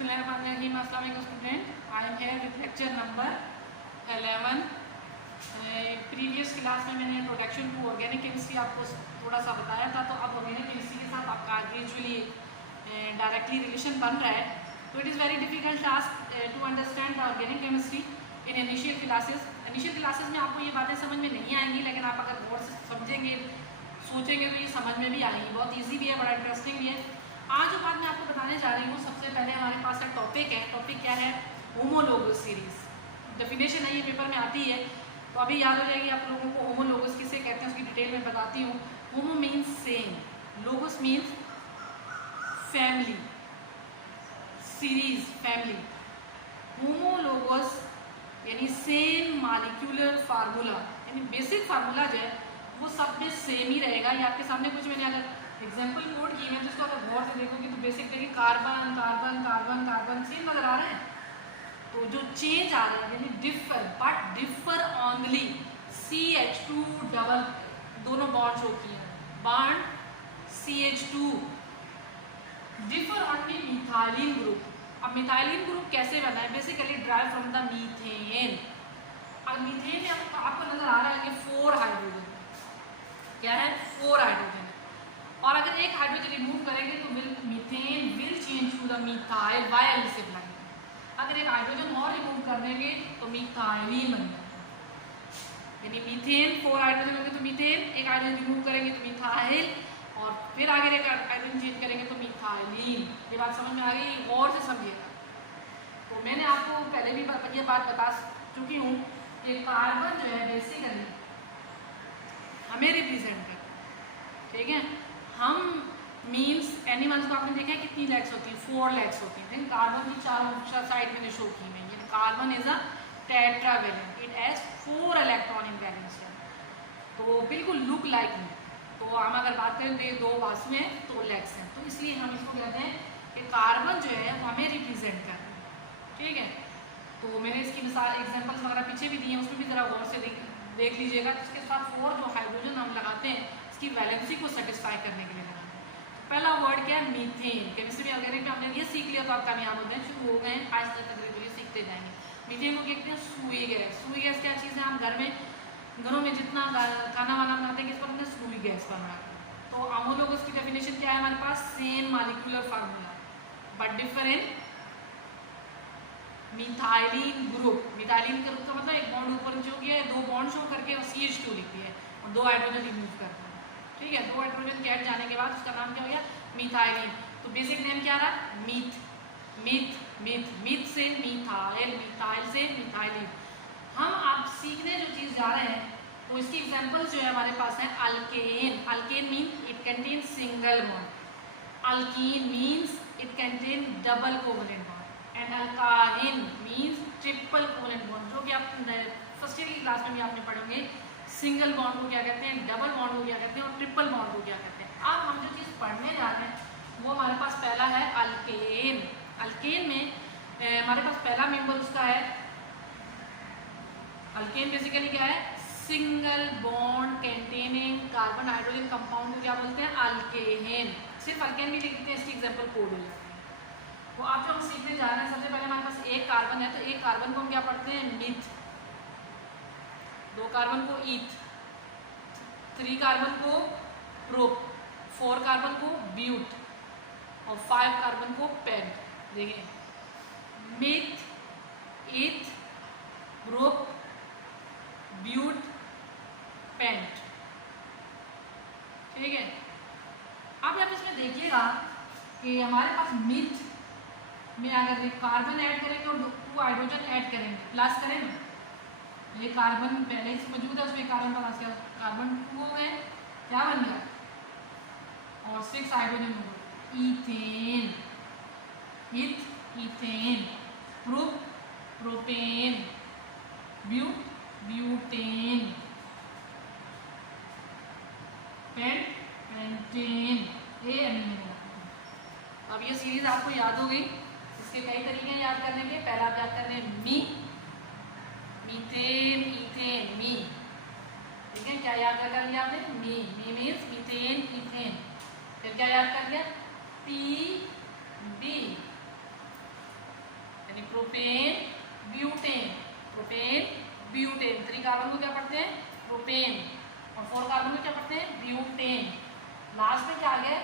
बिस्मिल्लाहिर्रहमानिर्रहीम। अस्सलाम वालेकुम student, I am here with lecture number 11। Previous class में मैंने इंट्रोडक्शन टू ऑर्गेनिक केमिस्ट्री आपको थोड़ा सा बताया था, तो अब ऑर्गेनिक केमिस्ट्री के साथ आपका ग्रेजुअली डायरेक्टली रिलेशन बन रहा है। तो it is very difficult task to understand organic chemistry in initial classes. Initial classes में आपको ये बातें समझ में नहीं आएंगी, लेकिन आप अगर गौर से समझेंगे सोचेंगे तो ये समझ में भी आएंगी। बहुत ईजी भी है, बड़ा इंटरेस्टिंग भी है। आज जो बात मैं आपको बताने जा रही हूँ, सबसे पहले हमारे पास एक टॉपिक है। टॉपिक क्या है? Homologous series. डेफिनेशन है, ये पेपर में आती है, तो अभी याद हो जाएगी आप लोगों को। होमोलोगस किसे कहते हैं उसकी डिटेल में बताती हूँ। Homo means same, logos means family, series family. Homologous यानी सेम मॉलिक्यूलर फार्मूला, यानी बेसिक फार्मूला जो है वो सब में सेम ही रहेगा। ये आपके सामने कुछ मैंने अगर एग्जाम्पल कोड की है जिसको अगर गौर से देखोगे तो बेसिक देखिए carbon carbon carbon carbon same नजर आ रहा है। तो जो चेंज आ रहा है यानी differ, but differ only CH2 double, दोनों बॉन्ड शो किए हैं, bond CH2 differ only methylene group. अब मिथाइलिन ग्रुप कैसे बना है? Basically drive from the methane. अब मीथेन में आपको नजर आ रहा है कि 4 हाइड्रोजन, क्या है? 4 हाइड्रोजन। और अगर एक हाइड्रोजन रिमूव करेंगे तो methane will change to the methyl, Y से बनाएंगे। अगर एक हाइड्रोजन और रिमूव कर देंगे तो मिथाइलिन बन जाएगा। यानी मीथेन 4 हाइड्रोजन होंगे तो मीथेन, एक हाइड्रोजन रिमूव करेंगे तो मिथाइल, और फिर आगे एक हाइड्रोजन चेंज करेंगे तो मिथाइलिन। ये बात समझ में आ गई? गौर से समझिएगा। तो मैंने आपको पहले भी ये बात बता चुकी हूँ कि कार्बन जो है बेसिकली हमें रिप्रेजेंट करता है, ठीक है। हम मीन्स एनिमल्स को आपने देखा है कितनी लेग्स होती है? 4 लेग्स होती हैं। कार्बन की चारों साइड मैंने शो की है। Carbon is a tetravalent, it has 4 electron in valence shell, तो बिल्कुल लुक लाइक में। तो हम अगर बात करें तो 2 वास्तव में 2 लेग्स हैं, तो इसलिए हम इसको कहते हैं कि कार्बन जो है वो हमें रिप्रेजेंट करता है, ठीक है। तो मैंने इसकी मिसाल एग्जाम्पल्स वगैरह पीछे भी दी हैं, उसमें भी ज़रा गौर से देख लीजिएगा। इसके साथ 4 जो हाइड्रोजन हम लगाते हैं इसकी वैलेंसी को सेटिस्फाई करने के लिए लगाते हैं। पहला वर्ड क्या है? मीथेन। केमिस्ट्री में ऑर्गेनिक में हमने ये सीख लिया तो आप कामयाब हो गए, शुरू हो गए हैं, आज तक ग्रेजुअली सीखते जाएंगे। मीथेन को कहते हैं सुई गैस। सुई गैस क्या चीज़ है? हम घरों में जितना खाना वाना बनाते हैं किस पर हमने सुई गैस पर बनाते हैं। तो होमोलोगस की डेफिनेशन क्या है हमारे पास? Same molecular formula but different methylene group. Methylene group का मतलब एक बॉन्ड ऊपर नीचे हो गया है, 2 बॉन्ड शो करके और CH2 लिख दिया है और 2 हाइड्रोजन रिमूव करते हैं, ठीक है। 2 हाइड्रोजन के हट जाने के बाद उसका नाम क्या हो गया? मिथाइलिन। तो बेसिक नेम क्या आ रहा है? मीथ, मीथ, मीथ, मीथ से मिथाइल, मिथाइल से मिथाइलिन। हम आप सीखने जो चीज़ जा रहे हैं तो इसकी एग्जाम्पल जो है हमारे पास है alkane. Alkane mean it contain single bond, alkyne means it contain double covalent bond, and alkyne means triple covalent bond, जो कि आप फर्स्ट ईयर की क्लास में भी आपने पढ़ेंगे। सिंगल बॉन्ड को क्या कहते हैं, डबल बॉन्ड को क्या कहते हैं, और ट्रिपल बॉन्ड को क्या कहते हैं। अब हम जो चीज़ पढ़ने जा रहे हैं वो हमारे पास पहला है अल्केन। अल्केन में हमारे पास पहला मेंबर उसका है, अल्केन बेसिकली क्या है? Single bond containing carbon hydrogen compound को क्या बोलते हैं? अल्केन। सिर्फ अल्केन भी लिखते हैं, इसकी एग्जाम्पल कोड हो जाती है। तो आप जो हम सीखने जा रहे हैं, सबसे पहले हमारे पास एक कार्बन है, तो एक कार्बन को हम क्या पढ़ते हैं? मीथ। 2 कार्बन को ईथ, 3 कार्बन को प्रोप, 4 कार्बन को ब्यूट, और 5 कार्बन को पेंट। देखिए मीथ, ईथ, प्रोप, ब्यूट, पेंट, ठीक है। अब आप इसमें देखिएगा कि हमारे पास मीथ में अगर एक कार्बन ऐड करेंगे और 2 हाइड्रोजन ऐड करेंगे, प्लस करें ना, ये कार्बन पहले से मौजूद है उसमें कार्बन प्लस किया, कार्बन 2 हो गए, क्या बन गया? और 6 हाइड्रोजन हो गए, ethane, eth, ethane, prop, propane, but, butane, pent, pentane, ये एमिनो। अब ये सीरीज आपको याद हो गई। इसके कई तरीके हैं याद करने के। पहला आप याद करने मी, मीथेन, ईथेन, मी, ठीक है। क्या याद कर लिया आपने? मी, मी मीन्स मीथेन, ईथेन। फिर क्या याद कर लिया? पी डी, है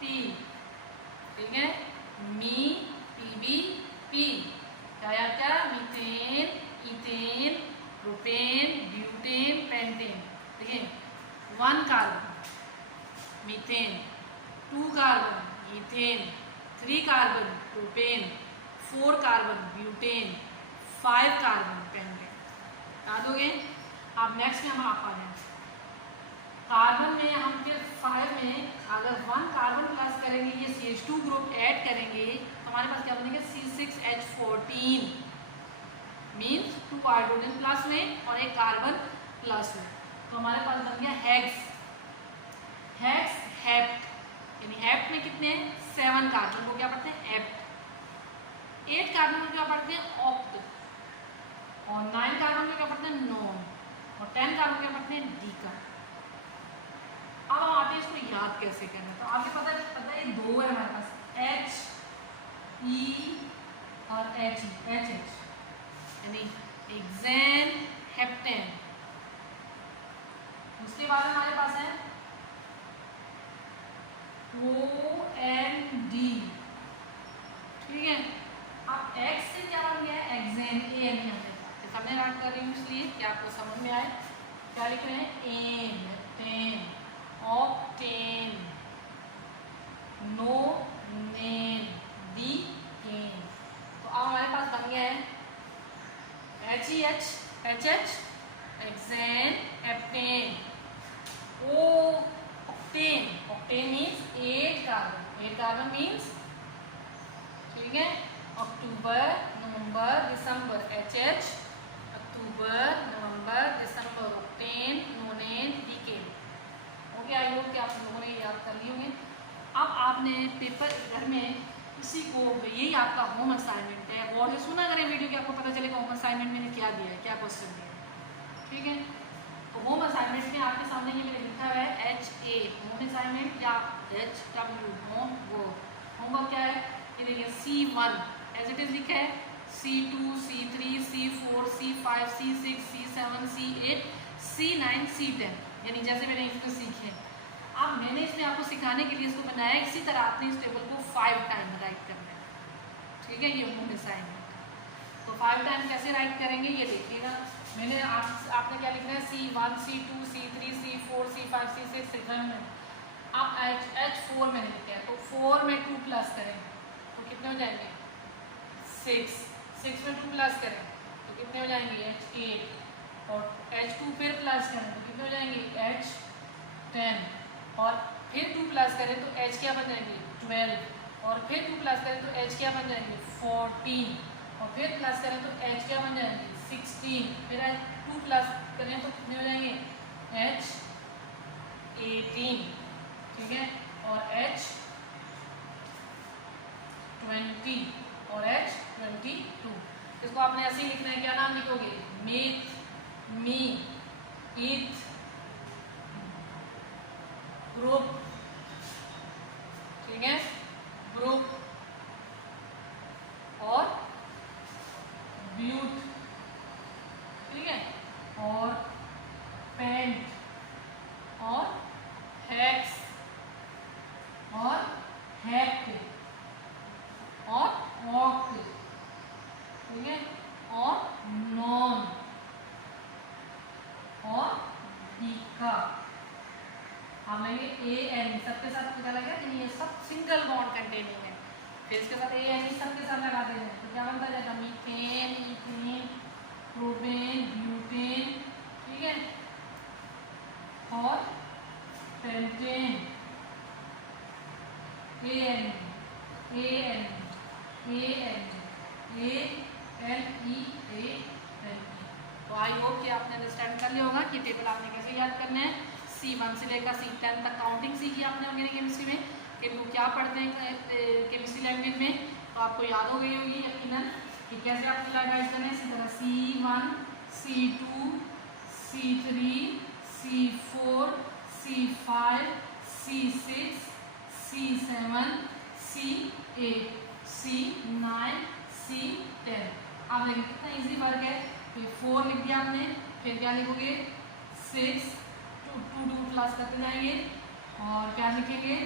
टी, ठीक है, मी पीबी पी, क्या याद क्या, methane, ethane, propane, butane, pentane, ठीक है। 1 carbon methane, 2 carbon ethane, 3 carbon propane, 4 carbon butane, 5 carbon pentane, याद हो गए। अब नेक्स्ट में हम आप आ जाए कार्बन में, हम फिर 5 में अगर 1 कार्बन प्लस करेंगे, ये CH2 ग्रुप ऐड करेंगे तो हमारे पास क्या बनेगा, C6H14 मीन्स 2 हाइड्रोजन प्लस में और 1 कार्बन प्लस में, तो हमारे पास बन गया हेक्स, हेक्स हेप्ट, यानी हेप्ट में कितने हैं 7 कार्बन को क्या पढ़ते हैं हेप्ट, 8 कार्बन को क्या पढ़ते हैं ऑक्ट, और 9 कार्बन को क्या पढ़ते हैं नॉन, और 10 कार्बन को क्या पढ़ते हैं डीका। अब हम आते हैं इसको याद कैसे करना, तो आपको पता है 2 है हमारे पास, H E और H H, यानी हेक्सेन हेप्टेन। उसके बाद हमारे पास है OND, ठीक है। अब X से क्या बन गया है हेक्सेन, AN हमने राइट कर रही हूँ इसलिए कि आपको समझ में आए। क्या लिख रहे हैं, एन, टेन, ऑक्टेन, नोनेन, डीकेन। तो अब हमारे पास बन गया है HEH, HH, hexane, heptane, octane, octane means 8 carbon, 8 carbon means, ठीक है, अक्टूबर, नवंबर, दिसंबर, HH, अक्टूबर, नवंबर, दिसंबर, octane, nonane, decane. Okay, I hope कि आप लोगों ने याद कर लिए होंगे। अब आपने पेपर घर में इसी को, यही आपका होम असाइनमेंट है, और से सुना करें वीडियो कि आपको पता चलेगा होम असाइनमेंट मैंने क्या दिया है, क्या क्वेश्चन दिया है, ठीक है। तो होम असाइनमेंट में आपके सामने ये मैंने लिखा हुआ है HA होम असाइनमेंट, या HW होम वर्क। होमवर्क क्या है, ये देखिए C1 एज इट इज लिखा है, C2, C3, C4, C5, C6, C7, C8, C9, C10, यानी जैसे मैंने इसको सीखे। अब मैंने इसमें आपको सिखाने के लिए इसको बनाया, इसी तरह आपने इस टेबल को 5 टाइम राइट करना है, ठीक है, ये होम असाइनमेंट। तो 5 टाइम कैसे राइट करेंगे ये देखिएगा। मैंने आपने क्या लिखना है, C1, C2, C3, C4, C5, C6, C7। अब H4 मैंने लिखा है, तो 4 में 2 प्लस करें तो कितने हो जाएंगे 6, 6 में 2 प्लस करें तो कितने हो जाएंगे H8, और H2 फिर प्लस करें तो कितने हो जाएंगे H10, और फिर 2 प्लस करें तो H क्या बन जाएंगे 12, और फिर 2 प्लस करें तो H क्या बन जाएंगे 14, और फिर प्लस करें तो H क्या बन जाएंगे 16, फिर 2 प्लस करें तो कितने हो जाएंगे H18, ठीक है, और H20 और H22। इसको आपने ऐसे ही लिखना है, क्या नाम लिखोगे, मीथ, मी, ईथ, ग्रुप, ठीक है, ग्रुप, और ब्यूट, ठीक है, और पेंट, और हेक्स, और हेक्ट, और ऑक्ट, ठीक है, और नॉन, और डीका। हम लेंगे AN, सबके साथ पता लगा कि ये सब सिंगल बॉन्ड कंटेनिंग है, फिर इसके साथ AN सबके साथ लगा देना है, तो क्या बनता जाएगा मीथेन, इथेन, प्रोपेन, ब्यूटेन, ठीक है, और pentane, AN, AN, AN, ANE, तो आई होप कि आपने अंडरस्टैंड कर लिया होगा कि टेबल आपने कैसे याद करना है। C1 से लेकर C10 तक काउंटिंग सीखी आपने ऑर्गेनिक केमिस्ट्री में, कि वो क्या पढ़ते हैं केमिस्ट्री लैंग्वेज में, तो आपको याद हो गई होगी यकीनन कि कैसे आपको राइट करना है। इसी तरह C1, C2, C3, C4, C5, C6, C7, C8, C9, C10। आप देखिए कितना इजी वर्क है। फिर 4 लिख दिया आपने, फिर क्या लिखोगे 6, 2 प्लस करते जाएंगे, और क्या लिखेंगे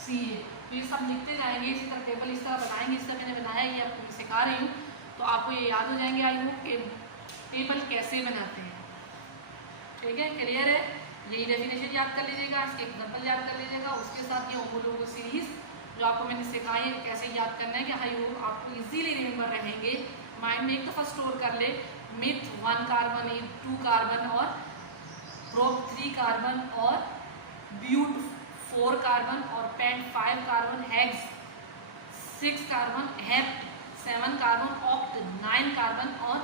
सी ए। तो ये सब लिखते जाएंगे, इसी तरह टेबल इस तरह बनाएंगे, इस तरह मैंने बनाया, ये आपको सिखा रही हूँ तो आपको ये याद हो जाएंगे। आई होप कि टेबल कैसे बनाते हैं, ठीक है, क्लियर है। यही डेफिनेशन याद कर लीजिएगा, इसके एग्जाम्पल याद कर लीजिएगा, उसके साथ ये होमोलोगो सीरीज जो आपको मैंने सिखाई है कैसे याद करना है, कि आई होप आपको इजीली रिमेंबर रहेंगे, माइंड में एक दफ़ा स्टोर कर ले। मिथ 1 कार्बन, 2 कार्बन और प्रोप 3 कार्बन और ब्यूट 4 कार्बन और pent 5 carbon, hex 6 carbon, hept 7 carbon, oct 9 carbon और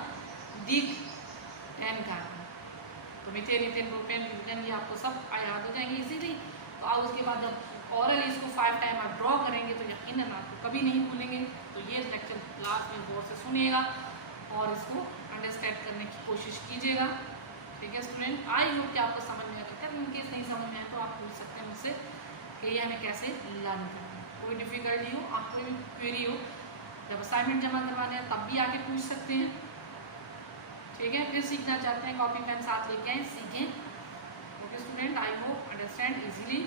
डिक 10 कार्बन। तो मीथेन, इथेन, प्रोपेन, ब्यूटेन ये आपको सब याद हो जाएंगे इजीली। तो आप उसके बाद जब ऑरल इसको 5 टाइम आप ड्रॉ करेंगे तो यकीनन आपको कभी नहीं भूलेंगे। तो ये लेक्चर क्लास में गौर से सुनिएगा और इसको अंडरस्टैंड करने की कोशिश कीजिएगा, ठीक है स्टूडेंट। आई होप कि आपको समझ में आता है। इनकेस नहीं समझ में आए तो आप पूछ सकते हैं मुझसे कि ये हमें कैसे लर्न करना है। कोई डिफिकल्टी हो, आपको भी क्वेरी हो, जब असाइनमेंट जमा करवाने हैं तब भी आके पूछ सकते हैं, ठीक है। फिर सीखना चाहते हैं, कॉपी पेन साथ लेके आए, सीखें। Okay student, I hope understand easily.